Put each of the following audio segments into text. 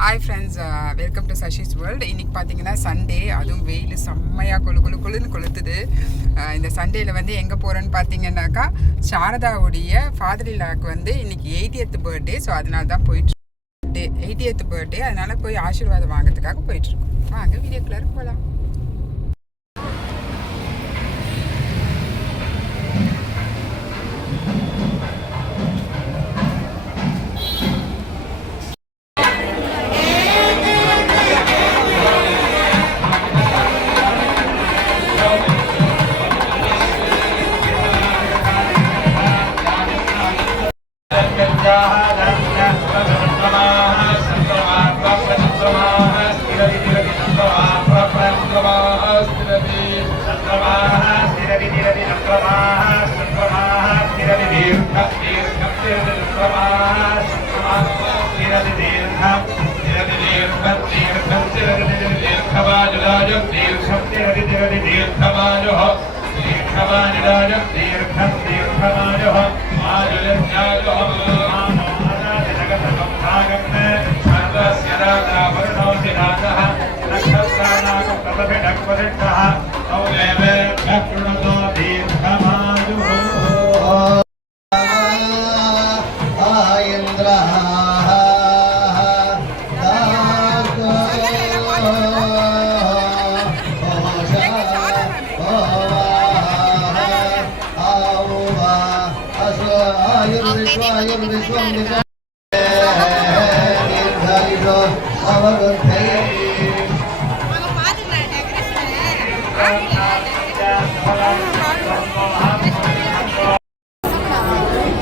Hi friends, welcome to Sashi's world. இன்றைக்கி பார்த்தீங்கன்னா Sunday, அதுவும் வெயில் செம்மையாக குளுன்னு கொளுத்துது. இந்த சண்டேயில் வந்து எங்கே போகிறேன்னு பார்த்தீங்கன்னாக்கா சாரதாவுடைய ஃபாதர் இல்லாக்கு வந்து இன்றைக்கி 80th பர்த்டே. ஸோ அதனால தான் போயிட்டு 80th பர்த்டே, அதனால் போய் ஆசீர்வாதம் வாங்கிறதுக்காக போயிட்டுருக்கோம். வாங்க வீடியோக்குள்ளே போகலாம்.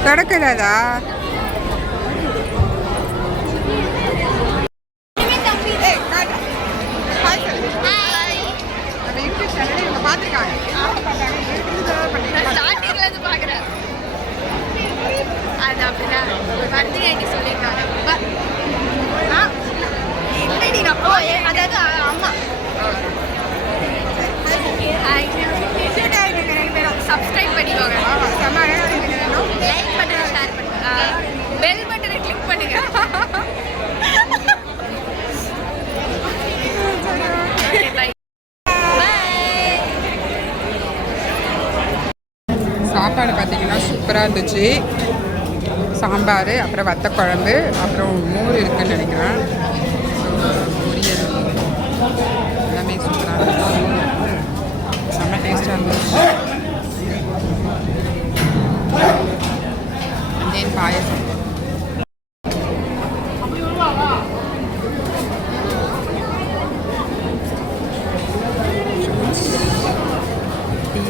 கிடக்குதாதா? சப்ஸ்கிரைப் பண்ணிக்கோங்க, லைக் பண்ணுங்க, ஷேர் பண்ணுங்க, பெல் பட்டனை கிளிக் பண்ணுங்க. சாப்பாடு பார்த்தீங்கன்னா சூப்பராக இருந்துச்சு. சாம்பார், அப்புறம் வத்த குழம்பு, அப்புறம் மோர் இருக்குன்னு நினைக்கிறேன். பொரியல் எல்லாமே சூப்பராக இருந்துச்சு. செம்ம டேஸ்ட்டாக இருந்துச்சு. தென் பாயசம். டீ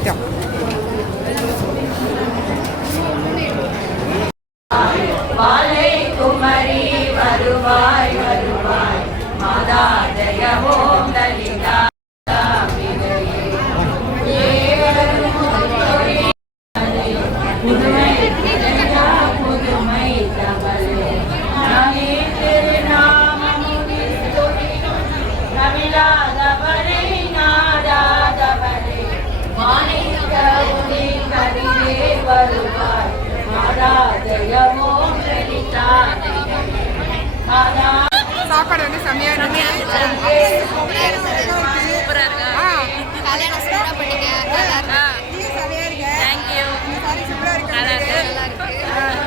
வாழை குமரி வருவாய் வருவாய் மாதா ஜெயவோம் லலிதா புதுமை புதுமை தவளே நானே திருநாமமுடி நவிலாதவளே நாடாதவளே மாணிக்க உனி கரியே வருவாய் சாப்பாடு வந்து செம்மையாக இருந்துச்சு.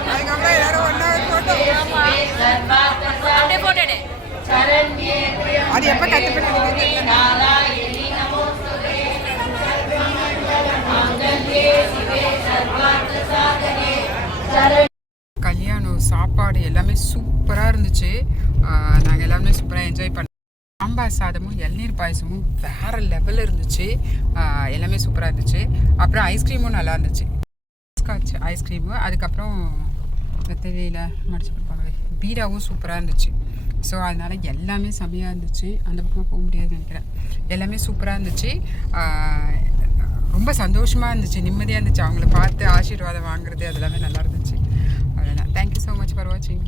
அதுக்கப்புறம் எல்லாரும் ஒன்றா அது எப்போ கற்றுக்கிட்டு கல்யாணம் சாப்பாடு எல்லாமே சூப்பராக இருந்துச்சு. நாங்கள் எல்லாமே சூப்பராக என்ஜாய் பண்ணோம். சாம்பார் சாதமும் இளநீர் பாயசமும் வேறு லெவலில் இருந்துச்சு. எல்லாமே சூப்பராக இருந்துச்சு. அப்புறம் ஐஸ்கிரீமும் நல்லா இருந்துச்சு. ஸ்காட்ச் ஐஸ்கிரீமு, அதுக்கப்புறம் வெத்தலையில் மடிச்சு கொடுப்பாங்க, பீடாவும் சூப்பராக இருந்துச்சு. ஸோ அதனால் எல்லாமே செம்மையாக இருந்துச்சு. அந்த பக்கம் போக முடியாதுன்னு நினைக்கிறேன். எல்லாமே சூப்பராக இருந்துச்சு. ரொம்ப சந்தோஷமாக இருந்துச்சு, நிம்மதியாக இருந்துச்சு. அவங்கள பார்த்து ஆசீர்வாதம் வாங்குறது அது எல்லாமே நல்லா இருந்துச்சு. அவ்வளோதான். தேங்க்யூ ஸோ மச் ஃபார் வாட்சிங்.